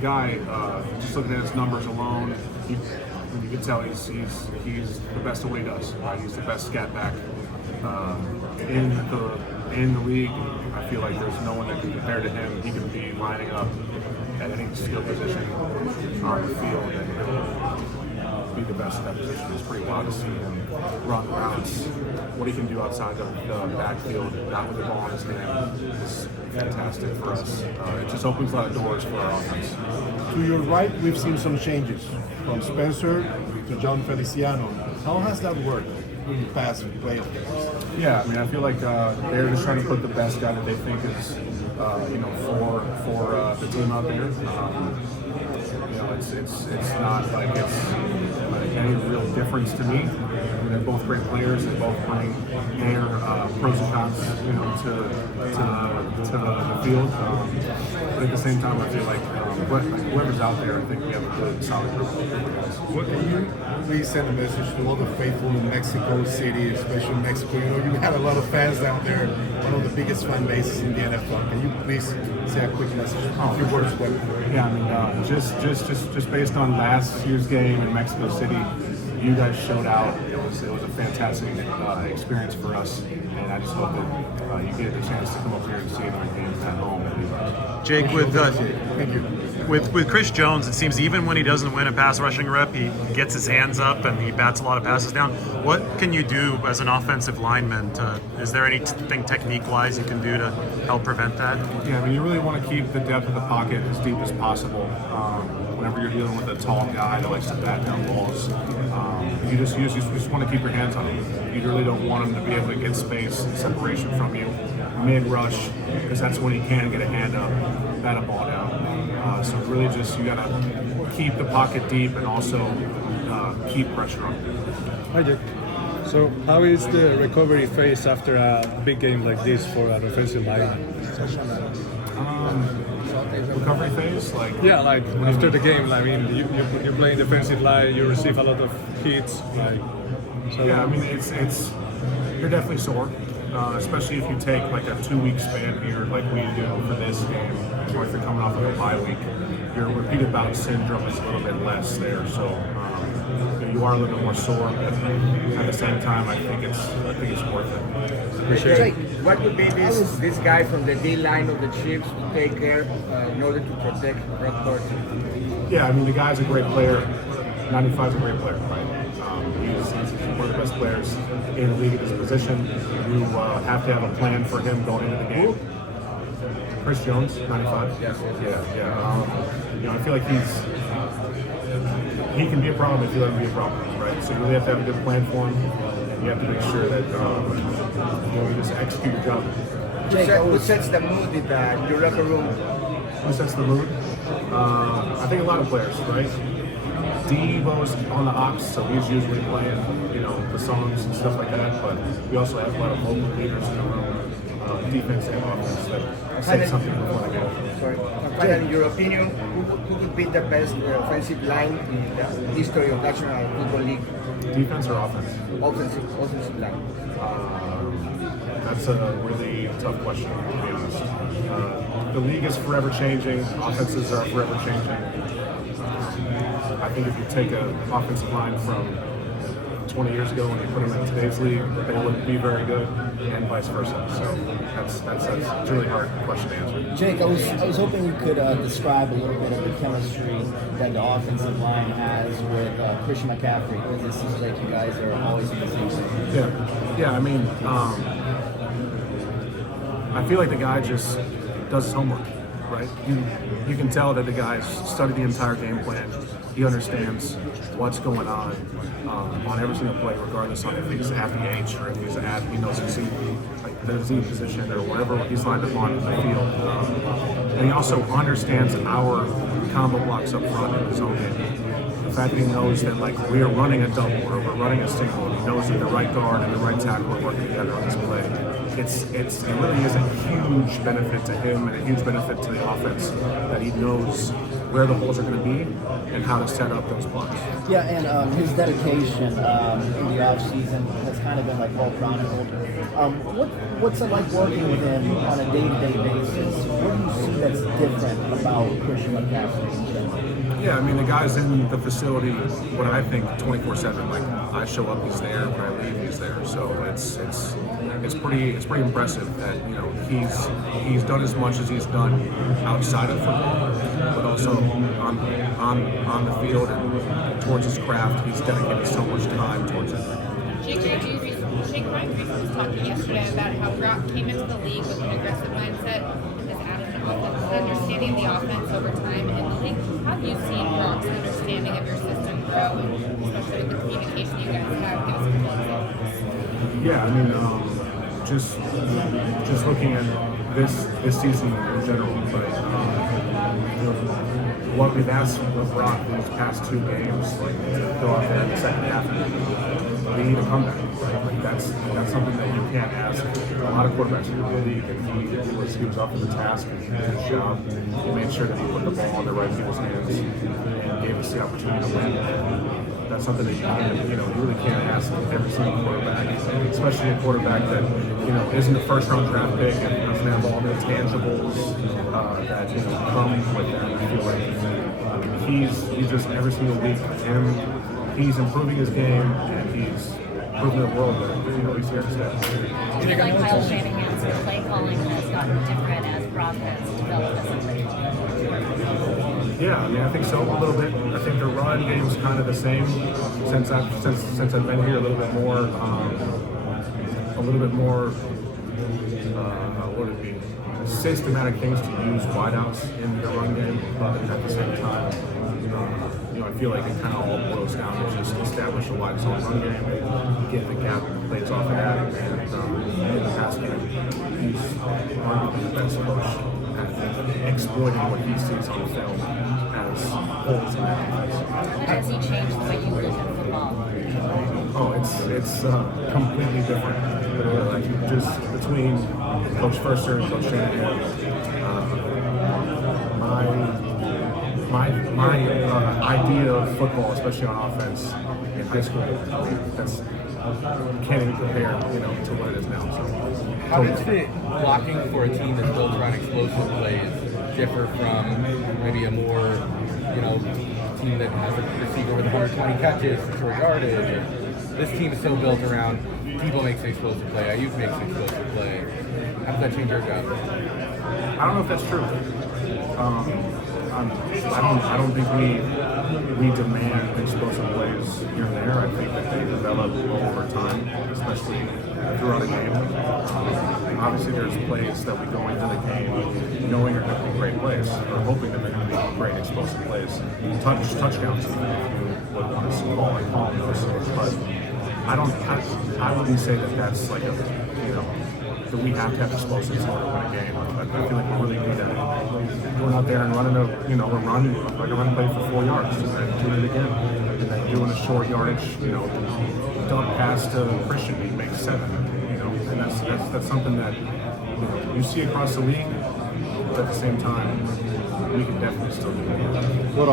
Guy, just looking at his numbers alone, you can tell he's the best at what he does. Right? He's the best scat back in the league. I feel like there's no one that can compare to him. He can be lining up at any skill position on the field and be the best at that position. It's pretty wild to see him run routes. What he can do outside of the backfield, not with the ball in his hand, is fantastic for us. It just opens a lot of doors for our offense. To your right, we've seen some changes from Spencer to John Feliciano. How has that worked in the past playoff games? Yeah, I mean, I feel like they're just trying to put the best guy that they think is, for the team out there. It's not like it's any real difference to me. I mean, they're both great players. They both bring their pros and cons, to the field. But at the same time, I feel like whoever's out there, I think we have a good, solid group of guys. What can you please send a message to all the faithful in Mexico City, especially in Mexico? You had a lot of fans down there, one of the biggest fan bases in the NFL. Can you please say a quick message? A few words, what? Yeah, I mean, just based on last year's game in Mexico City, you guys showed out. It was a fantastic experience for us, and I just hope that you get the chance to come up here and see another game at home. Jake, Thank you. with Chris Jones, it seems even when he doesn't win a pass rushing rep, he gets his hands up and he bats a lot of passes down. What can you do as an offensive lineman? Is there anything technique-wise you can do to help prevent that? Yeah, I mean, you really want to keep the depth of the pocket as deep as possible. Whenever you're dealing with a tall guy that likes to bat down balls, you just want to keep your hands on him. You really don't want him to be able to get space and separation from you mid-rush, because that's when he can get a hand up, bat a ball down. So really just, you got to keep the pocket deep and also keep pressure on him. Hi, Jake. So how is the recovery phase after a big game like this for an offensive line? Recovery phase? Yeah, like after the game, I mean, you're playing defensive line, you receive a lot of hits. Yeah, I mean, it's you're definitely sore, especially if you take like a 2-week span here, like we do for this game, or if you're coming off of a bye week. Your repeated bout syndrome is a little bit less there, so you are a little bit more sore. But at the same time, I think it's worth it. Jake, what would be this guy from the D line of the Chiefs to take care in order to protect Brock Purdy? Yeah, I mean, the guy's a great player. 95 is a great player, right? He's one of the best players in the league at this position. You have to have a plan for him going into the game. Chris Jones, 95. Yes. Yeah. I feel like he can be a problem if you let him be a problem, right? So you really have to have a good plan for him, and you have to make sure that you just execute your job. Who sets the mood in your locker room? Who sets the mood? I think a lot of players, right? Devo's on the ops, so he's usually playing, the songs and stuff like that. But we also have a lot of local leaders in the room, defense and offense, that say something before they go. Sorry. In your opinion, who would be the best offensive line in the history of National Football League? Defense or offense? Offensive line. That's a really tough question, to be honest. The league is forever changing. Offenses are forever changing. I think if you take an offensive line from 20 years ago and you put them in today's league, they wouldn't be very good, and vice versa. So that's a really hard question to answer. Jake, I was hoping you could describe a little bit of the chemistry that the offensive line has with Christian McCaffrey, because it seems like you guys are always in the same thing. Yeah. I mean, I feel like the guy just does his homework, right? You can tell that the guy's studied the entire game plan. He understands what's going on every single play, regardless of if he's at the H or if he's at, knows his the Z position or whatever he's lined up on the field. And he also understands our combo blocks up front in his own game. The fact that he knows that we are running a double or we're running a single, and he knows that the right guard and the right tackle are working together on this play. It really is a huge benefit to him and a huge benefit to the offense that he knows where the holes are going to be and how to set up those blocks. Yeah, and his dedication in the off season has kind of been like well chronicled. What's it like working with him on a day-to-day basis? What do you see that's different about Christian McCaffrey in general? Yeah, I mean the guy's in the facility. What I think 24/7. Like I show up, he's there. When I leave, he's there. So it's pretty impressive that he's done as much as he's done outside of football, but also on the field and towards his craft, he's dedicated so much time towards it. Shake Ryan Griffin was talking yesterday about how Brock came into the league with an aggressive mindset, has added an understanding of the offense over time in the league. How have you seen Brock's understanding of your system grow, and especially with the communication you guys have? Give us a couple examples. Yeah, I mean, just looking at this season in general, but what we've asked with Brock these past 2 games, like go out there in the second half and lead a comeback. Right? Like that's something that you can't ask a lot of quarterbacks in the league. And he was up for the task and he did his job. He made sure that he put the ball in the right people's hands and gave us the opportunity to win. That's something that you really can't ask every single quarterback, especially a quarterback that isn't a first-round draft pick and doesn't have all the intangibles that come with that. I feel like he's just every single week, and he's improving his game, and he's proving the world that he's here to stay. Do you feel like Kyle Shanahan's play calling has gotten different as Brock has developed as a player? Yeah, I mean, I think so a little bit. I think the run game's kind of the same since I've been here. A little bit more. What would it be? Systematic things to use wideouts in the run game, but at the same time, I feel like it kind of all boils down to just establish a wide zone run game, get the gap plays off of that, and in the pass game, he's arguably the best coach at exploiting what he sees on the film as holes in that defense. How has he changed the way you look at football? Oh, it's completely different. Like just between Coach Furster and Coach Shanahan, my idea of football, especially on offense in high school, that's can't even compare, to what it is now. So how does the blocking for a team that's built around explosive plays differ from maybe a more, team that has a receiver with 120 catches for short yardage? This team is so built around Debo makes an explosive play, Ayuk makes an explosive play. How does that change your job? I don't know if that's true. I don't think we demand explosive plays here and there. I think that they develop over time, especially throughout a game. Obviously, there's plays that we go into the game knowing are going to be great plays, or hoping that they're going to be great explosive plays, touchdowns. If you would want to call those, but I wouldn't say that that's like that we have to have explosives in order to win a game. I feel like we really need that. Going out there and running a run play for 4 yards, and then doing it again, and then doing a short yardage, dump pass to Christian, he makes 7, and that's something that you see across the league. But at the same time, we can definitely still do it. What